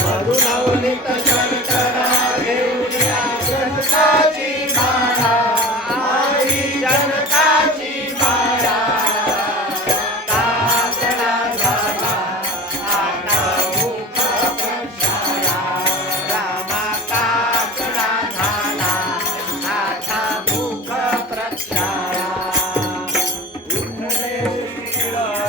मरुणावली तशांत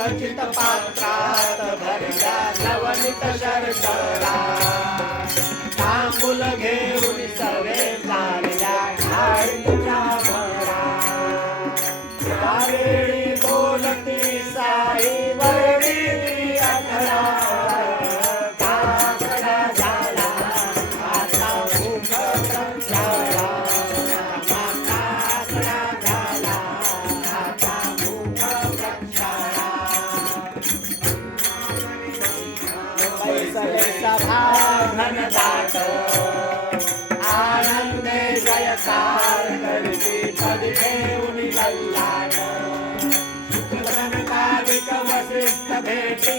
खचित पात्रात भरल्या नवनीत शर्करा तांबूल घेऊन सवे चालल्या ढाळीच्या भरा त्यावेळी बोलती घन दाट आनंदे जयकार करते पदे उनि लल्लाट सुख संकारिक वशिष्ठ भेटी